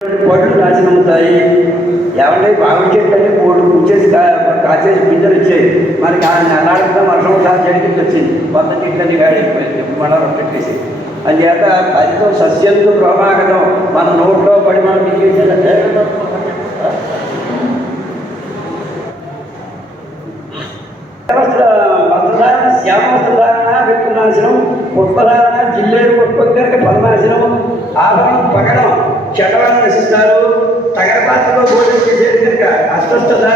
పళ్ళు నాశనం అవుతాయి. ఏమంటే బావి చెట్టు అంటే కోళ్ళు కూర్చేసి కాచేసి పింజలు వచ్చాయి. మనకి ఆ నెలాడుతున్న వర్షం ఒకసారి చెడికి వచ్చింది. కొత్త చెట్లని గాడిపోయింది మళ్ళా పెట్టేసి. అందుచేత ఫలితం సస్యంతో క్రమాగతం మన నోట్లో పడి మనం తీసేసేదంటే వస్త్రధారణ, శ్యామ వస్త్రధారణ, వ్యక్తినాశనం, పుష్పధారణ, జిల్లేడు పుష్పం కనుక ఫలనాశనం, ఆభరణం పగడం, చెడవాన్ని నశిస్తారు. తగర పాత్రలో భోజనం చేసేది కనుక అస్వస్థత,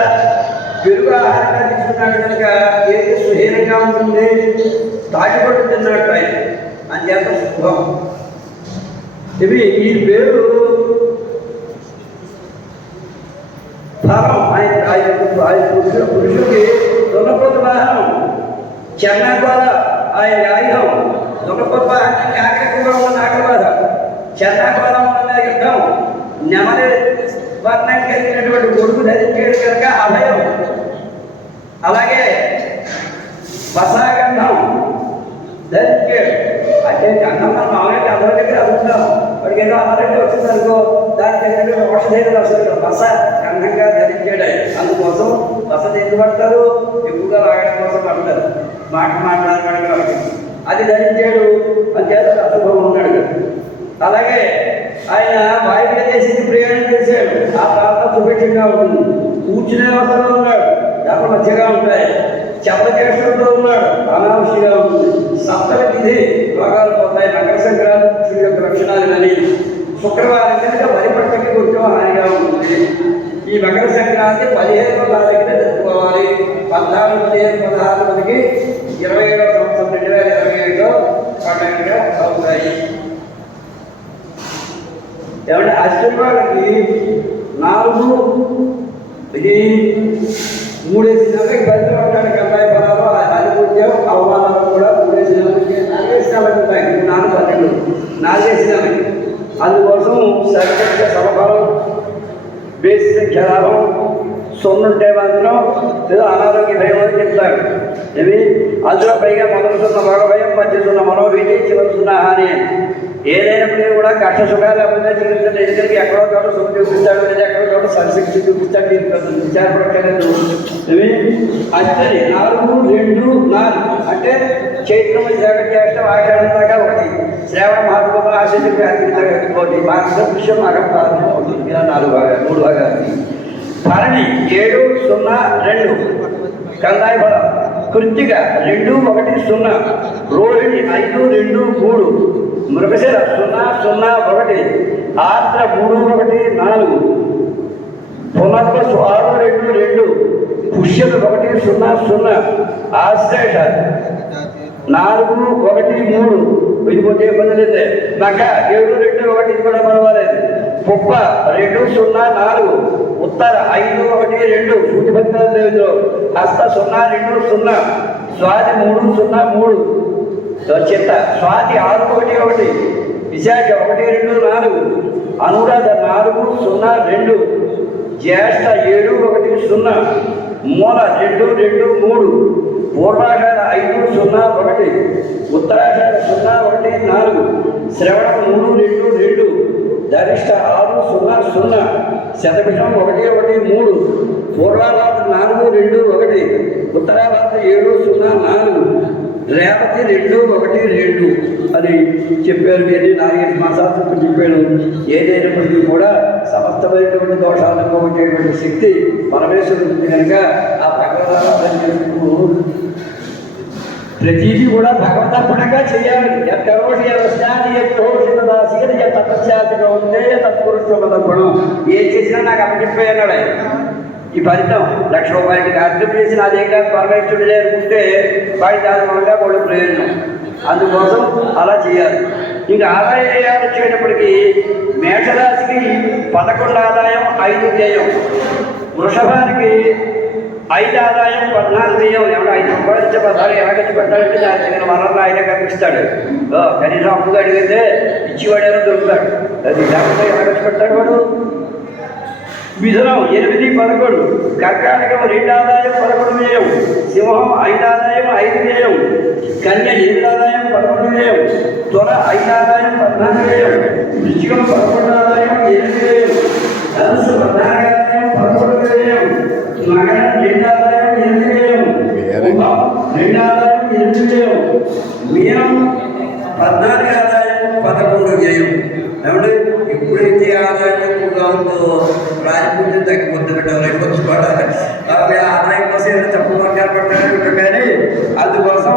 పెరుగు ఆహారంగా తీసుకున్నాడు కనుక ఏది సుహీనంగా ఉంటుంది, తాటిపట్టు తిన్నట్టు ఆయన అంచేత శుభం. ఇవి ఈ పేరు ఫలం. ఆయన పురుషుడికి దున్నపోతు వాహనం, చెన్నాకోల ఆయన ఆయుధం. దున్నపోతు వాహనానికి ఆకలిగా ఉన్న నాగబాధ, చెన్నాకోలం ఉన్న యుద్ధం, నెమలి వర్ణం కలిగినటువంటి గొడుగు ధరించేది కనుక అభయం. అలాగే వసాగంధం ధరించాడు. అంటే గంధం మనం మామూలుగా అందరి దగ్గర అందుకుంటాం. వాడికి ఏదో అందరికీ వచ్చింది అనుకో, దాని దగ్గర ఔషధేయులు వస్తుంది. వస గంధంగా ధరించాడు. అందుకోసం వసతి ఎందుకు పడతారు, ఎక్కువగా రాయడం కోసం పడతారు, మాట్లాడడం అది ధరించాడు. అంచేత అశుభం ఉన్నాడు. అలాగే ఆయన వాయువ్య దేశానికి ప్రయాణం చేశాడు. ఆ ప్రాంతం సుభిక్షంగా ఉంటుంది. కూర్చునే అవసరంలో ఉన్నాడు, చాలా మధ్యగా ఉంటాయి. చెప్పచేష్టంతో ఉన్నాడు, అనావశ్యంగా ఉంటుంది. సప్తమ తిథి రోగాలు పోతాయి. మకర సంక్రాంతి పురుషుడి యొక్క లక్షణాలు అని. శుక్రవారం కనుక వరి పంటకి కొంచెం హానిగా ఉంటుంది. ఈ మకర సంక్రాంతి 15వ తారీఖున జరుపుకోవాలి. 14, 15, 16 మందికి 27వ సంవత్సరం 2025లో పండుగగా అవుతాయి. ఏమంటే అశ్విని వాళ్ళకి 4 ఇది 3 నెలలకి బయట ఉండడానికి అమ్మాయి ఫలాలు, ఆధిపత్యం, అవమానాలు కూడా 3 నెలలకి 4 నెలలకు ఉంటాయి. 4, 12, 4 నెలలకి. అందుకోసం సరిగ్గా సమఫలం, బేసి సంఖ్య లాభం, సొమ్ముంటే మాత్రం ఏదో అనారోగ్య భయం అని చెప్తారు. ఇవి అందులో పైగా మొదలుతున్న భగభయం, మధ్యతున్న మనోభీతి, చివరుతున్న హాని. ఏదైనప్పటికీ కూడా కష్ట సుఖాలు అభివృద్ధి చూపిస్తాడు. ఎందుకంటే ఎక్కడో చోట సుఖం చూపిస్తాడు, లేదా ఎక్కడో చోట సరిశక్తి చూపిస్తాడు. విచారపడలేదు. ఇవి అచ్చని 4, 2, 4 అంటే చైత్రం, శ్రావణ, జ్యేష్ఠం, ఆషాఢం దాకా ఒకటి, శ్రావణ మహాత్మ, ఆశీర్వ కార్తీక ఒకటి, మార్గ, పుష్యం, మగం, ప్రారంభం అవుతుంది. ఇలా 4 భాగాలు, 3 భాగాలు. భరణి 7, 0, 2 కందాయ ఫలం. కృత్తిక 2, 1, 0, రోహిణి 5, 2, 3, మృగశిర 0, 0, 1, ఆర్ద్ర 3, 1, 4, పునర్వసు 6, 2, 2, పుష్యమి 1, 0, 0, ఆశ్లేష 4, 1, 3 వెళ్ళిపోతే ఇబ్బంది లేదు. మక 7, 2, 1 ఇది కూడా పర్వాలేదు. పుప్ప 2, 0, 4, ఉత్తర 5, 1, 2 సూటిపత్రాలు లేదు. హస్త 0, 2, 0, స్వాతి 3, 0, 3, చిత్త స్వాతి 6, 1, 1, విశాఖ 1, 2, 4, అనురాధ 4, 0, 2, జ్యేష్ఠ 7, 1, 0, మూల 2, 2, 3, పూర్వాషాఢ 5, 0, 1, ఉత్తరాషాఢ 0, 1, 4, శ్రవణం 3, 2, 2, ధరిష్ట 6, 0, 0, శతభిషం 1, 1, 3, పూర్వాభాద్ర 4, 2, 1, ఉత్తరాభాద్ర 7, 0, 4, రేవతి 2, 1, 2 అని చెప్పారు. ఏది 4 మాసాలు చెప్పాడు. ఏదైనప్పటికీ కూడా సమస్తమైనటువంటి దోషాలను పోగొట్టేటువంటి శక్తి పరమేశ్వరుడు ఉంది కనుక ఆ భగవదారాధన చేసుకుంటూ ప్రతిదీ కూడా భగవదర్పణంగా చేయాలి. ఎక్కరోషి ఎవస్యాన్ని ఎక్కరోషిదాసీని తపస్యాతిగా ఉంటే తత్పురుషోపదర్పణం. ఏం చేసినా నాకు అప్పచెప్పాయన్నాడు ఆయన. ఈ ఫలితం 1,00,000 రూపాయలకి అర్థం చేసి నాదే కాదు పరమేశ్వరుడు అనుకుంటే వాడి దాని వల్ల కూడా ప్రయోజనం. అందుకోసం అలా చేయాలి. ఇంకా ఆదాయ వ్యయాలు వచ్చేటప్పటికి మేషరాశికి 11 ఆదాయం, 5 వ్యయం. వృషభానికి 5 ఆదాయం, 14 వ్యయం. ఏమన్నా 5 రూపాయలు ఇచ్చే 16 ఎలా ఖర్చు పెట్టాలంటే దాని దగ్గర వనరులు ఆయన కనిపిస్తాడు. కనీసం అప్పుగా అడిగితే ఇచ్చివాడేమో దొరుకుతాడు. అది లేకపోతే ఎలా ఖర్చు పెడతాడు వాడు. మిథునం 8, 11, కర్కాటకం 2 ఆదాయం 11 వ్యయం, సింహం 5 ఆదాయం 5 వ్యయం, కన్య 7 ఆదాయం 11 వ్యయం, తుల 5 ఆదాయం 14 వ్యయం, వృశ్చికం 11 ఆదాయం 7 వ్యయం, ధనుసు 14 ఆదాయం 11 వ్యయం, మకరం 2 ఆదాయం 8 వ్యయం, కుంభం 2 ఆదాయం 8 వ్యయం, మీనం 14 ఆదాయం 11 వ్యయం. ఏమంటే ఎప్పుడైతే ఆదాయం ఎక్కువగా ఉందో రాజపూజ్యం తగ్గిపోతుంది, డెవలప్ వచ్చి పడాలి. కాబట్టి ఆదాయం కోసం ఏదో తప్పు మార్గాలు పట్టాలంటారు. కానీ అందుకోసం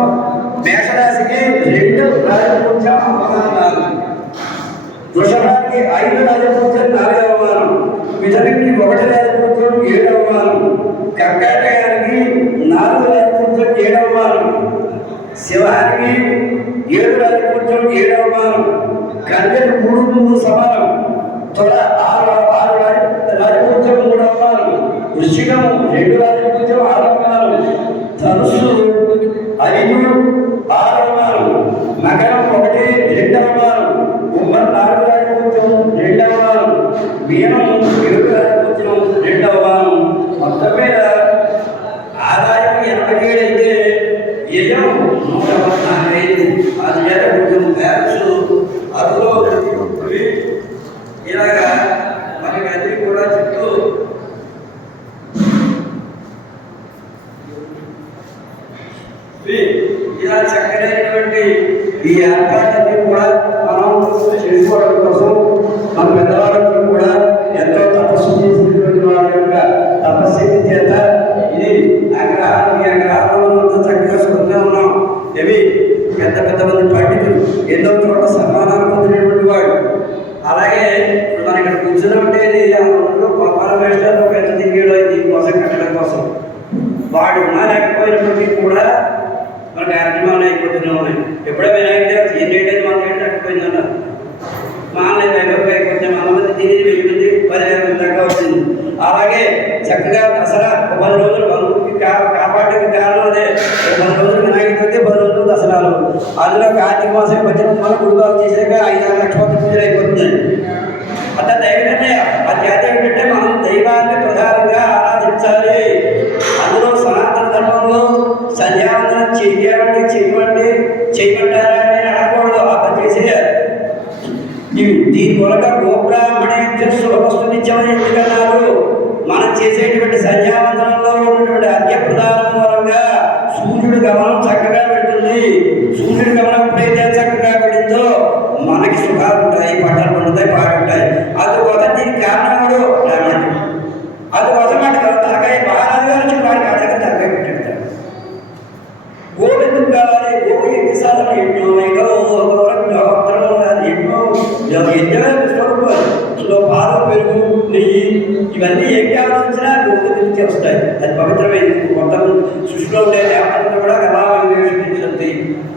మేషరాశికి 2 రాజపూజ్యం అవమానాలు, వృషభానికి 5 రాజపూజ్యం 4 అవమానం, మిథునకి 1 రాజపూజ్యం 7 అవమానం, కర్కాటకానికి 4 రాజపూజ్యం 7 అవమానం, సింహానికి 7 రాజపూజ్యం 7 అవమానం, కన్యకు 3 సమానం, తుల 6 రాజపూజ్యం 3 అవమానం, వృశ్చికం 2 రాజపూజ్యం 6 అవమానం, ధనుసు 5 6 అవమానం, మకరం 1 2 అవమానం, కుంభం 4 రాజపూజ్యం 2 అవమానం, మీనం 7 రాజపూజ్యం 2 అవమానం. మొత్తం మీద ఆదాయం 87 అయితే వ్యయం 114. అది కొంచెం బ్యాలెన్స్ అందులో ఇలాగా మనకి అన్ని కూడా చుట్టూ ఇలా చక్కనైనటువంటి ఈ ఏర్పాట్లన్నీ కూడా మనం చేసుకోవడం కోసం మన పెద్దవాళ్ళందరూ కూడా ఎంతో తపస్సు చేసినటువంటి వాళ్ళ యొక్క తపస్సు చేత ఇది అగ్రహానికి అగ్రహారంలో చక్కగా సుఖంగా ఉన్నాం. ఇవి పెద్ద పెద్ద మంది పండితులు ఎన్నో చోట్ల సన్మానాలు పొందినటువంటి వాడు. అలాగే ఇప్పుడు మన ఇక్కడ కూర్చున్నట్టే గొప్ప వేషాలు పెద్ద దిగ్గేలో దీనికోసం కట్టడం కోసం వాడు ఉన్నా లేకపోయినప్పటికీ కూడా మన కార్యక్రమాలు అయిపోతూనే ఉన్నాయి. ఎప్పుడో వినాయక దేవత 8 మనకి తగ్గిపోయిందన్నారు. మానవులు కొంచెం 100 మంది తిరిగి 1000 మంది 10,000 మంది దాకా వచ్చింది. అలాగే చక్కగా దసరా 10 రోజులు బంధువుకి కాపాడడానికి కారణం అదే. 10 రోజులు వినాయక చవితి, 10 రోజులు దసరాలు. అందులో కార్తీక మాసం వచ్చిన మన గురుబాబు చేసాక 5-6 లక్షల పూజలు అయిపోతుంది. అంత దైవమే ఆ చేత ఏంటంటే మనం దైవాన్ని ప్రధానంగా ఆరాధించాలి. అందులో సనాతన ధర్మంలో సంధ్యావందనం చేయమంటారని అనకూడదు. ఆ పని చేసేయాలి. దీని మూలక గోబ్రాహ్మణేభ్య శుభవస్తునిత్యమని ఎందుకన్నారు? మనం చేసేటువంటి సంధ్యావందనంలో ఉన్నటువంటి అర్ఘ్య ప్రదానం మూలంగా సూర్యుడి గమనం చక్కగా పెడుతుంది. సూర్యుడి గమనం ఎప్పుడైతే చక్కగా పడిందో మనకి సుఖాలు ఉంటాయి, పంటలు పండుతాయి, పాడుంటాయి. అందుకోసం దీనికి కారణం కూడా రామండి. అందుకోసం అంటే తలకాయ మహారాజు గారు వచ్చి వాడికి అడగ తలకాయ పెట్టాడు. గోవెందుకు కావాలి? గోవు ఎన్ని సాధన ఎన్నో ఎన్నో పాలు, పెరుగు, నెయ్యి ఇవన్నీ ఏం కావాల్సిన గోవు నుంచి వస్తాయి. అది పవిత్రమైనది. మొత్తం సృష్టిలో ఉండే దేవతలతో కూడా కళావివేషించింది.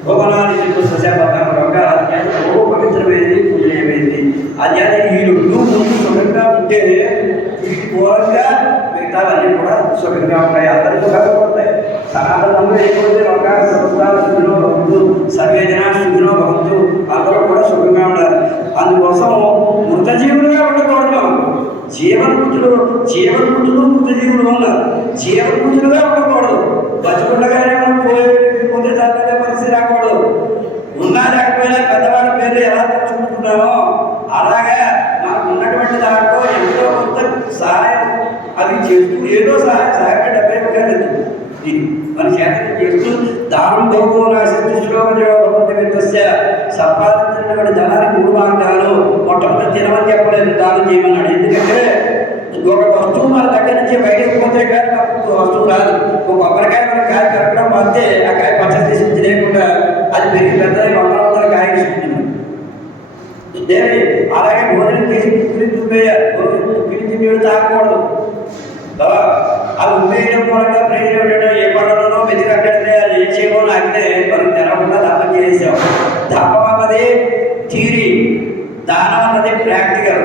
గోపనాది పవిత్రమైనది, పూజనీయమైనది. అది ఈ 2 సుఖంగా ఉంటే వీటి మూలంగా మిగతావన్నీ కూడా సుఖంగా ఉంటాయి. అందరూ సుఖంగా ఉంటాయి. సనాతనంలో అయిపోతే ఒక సుఖినో భవంతు, సర్వేజన సుఖినో భవంతు, అందరూ కూడా సుఖంగా ఉండాలి. అందుకోసం మృత జీవులుగా ఉండకూడదు. జీవన్ముతులు మృతజీవులు ఉన్నారు. జీవన్ముతులుగా ఉండకూడదు. బతుకుండగానే మనం పోతే దాని పరిస్థితి రాకూడదు. ఉన్నా లేకపోయినా పెద్దవాడి పేర్లు ఎలా తెచ్చుకుంటున్నామో అలాగా మనకు ఉన్నటువంటి దాంట్లో ఎంతో కొంత సహాయం అది చేస్తూ ఏదో సహాయం 70 రూపాయలు మన చేతకి చేస్తూ దానం భౌతో నాశిస్తూ సంపాదించినటువంటి ధనానికి 3 మార్గాలు. మొట్టమొదటి తినమని చెప్పలేదు, దానం చేయమన్నాడు. ఎందుకంటే ఒక వస్తువు మన దగ్గర నుంచి బయటకు పోతే కానీ మనకు వస్తువు రాదు. ఒక కొబ్బరికాయ మన కాయ కరగడం అంతే, ఆ కాయ పచ్చడి తీసుకుని లేకుండా అది పెరిగి పెద్దది 100 కాయ తీసుకుంటున్నాం. అలాగే భోజనం చేసి తుప్పిని తాగకూడదు. అది ఉమ్మేయడం మూలంగా ప్రయోజనం ఏ పనులను వెతికట్టడితే అది ఏ చేయమో నాకితే మనకు తెరవకుండా దానం చేసాం. ధర్మం అన్నది థియరీ, దానం అన్నది ప్రాక్టికల్.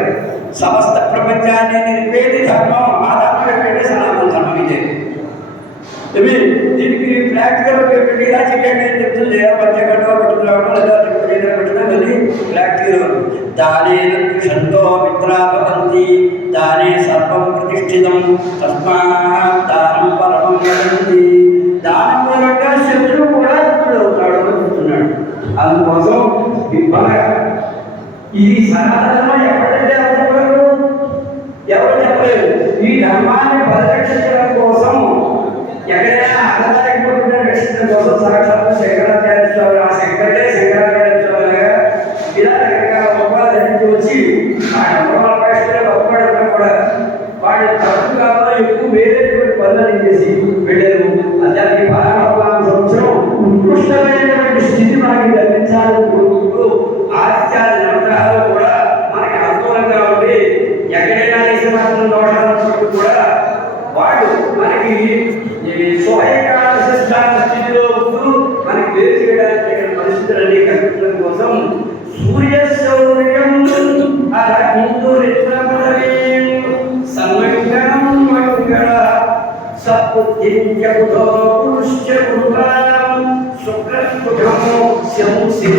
సమస్త ప్రపంచాన్ని నిలిపేది ధర్మం. ఆ ధర్మం ఏంటంటే సనాతన ధర్మం. ఇదే దీనికి ప్రాక్టికల్ ఇలా చెప్పండి చెప్తుంది. పంచగడ్డ పట్టుకురావడం లేదా పెట్టినా మళ్ళీ ప్రాక్టికల్. దానే సంతో మిత్రా భవంతి, దానే సర్వం ప్రతిష్ట ప్రతిష్ఠితం తస్మాత్ దానం పరమం వదంతి. దానం మూలంగా శత్రువు కూడా అవుతాడు అని చెప్తున్నాడు. అందుకోసం ఇది సనాతనం ఎప్పుడంటే ఎవరు చెప్పలేదు. ఈ ధర్మాన్ని పరిరక్షించడం కోసం ఎక్కడైనా ఆదాయకుండా రక్షించడం కోసం సాక్షాత్ శంకరాచార్య స్వామి, ఆ శంకరాచార్య స్వామిగా ఇలా రకరకాల రూపాలు ధరించి వచ్చి ఆయన బొమ్మలు కూడా వాడి తరచు కాలంలో ఎక్కువ వేరేటువంటి పనులు చేసి వెళ్ళారు. దానికి 16వ సంవత్సరం ఉత్కృష్టమైనటువంటి స్థితి మనకి లభించాలని కోరుకుంటూ ఆచార్య నవగ్రహాలు కూడా మనకి అనుకూలంగా ఉండి ఎక్కడైనా దేశమాత్రం దోషాలు కూడా వాడు మనకి స్వయంకాల స్థితిలో ఉంటూ మనకి వేరు చేయడానికి తగిన పరిస్థితులన్నీ కల్పించడం కోసం సూర్య శౌర్యం సమంగళం మంగళ సత్పుత్యంచబుధో పురుష్యపుత్రం శుక్రస్పుఠమో శంసి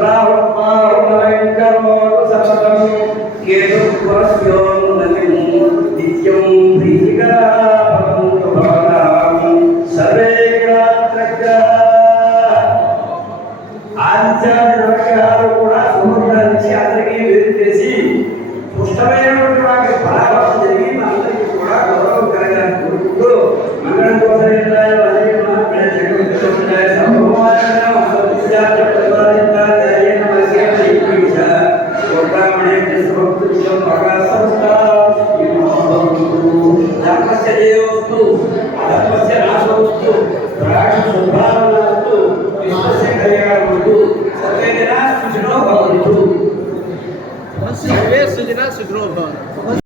రాహుమారుణంకరో సపదం కేతుపురస్యో నదిం నిత్యం ప్రీతికరాభవం భవనాం సర్వే గ్రాత్రజ్ఞ. ఆచార్య నవగ్రహాలు కూడా సముద్రాన్ని అందరికీ వేరు చేసి పుష్టమైనటువంటి వారికి ఫలాభావం జరిగి అందరికీ కూడా గౌరవం కలగాలని కోరుకుంటూ మంగళం కోసం सर्वे सुजना सुखिनो भवन्तु।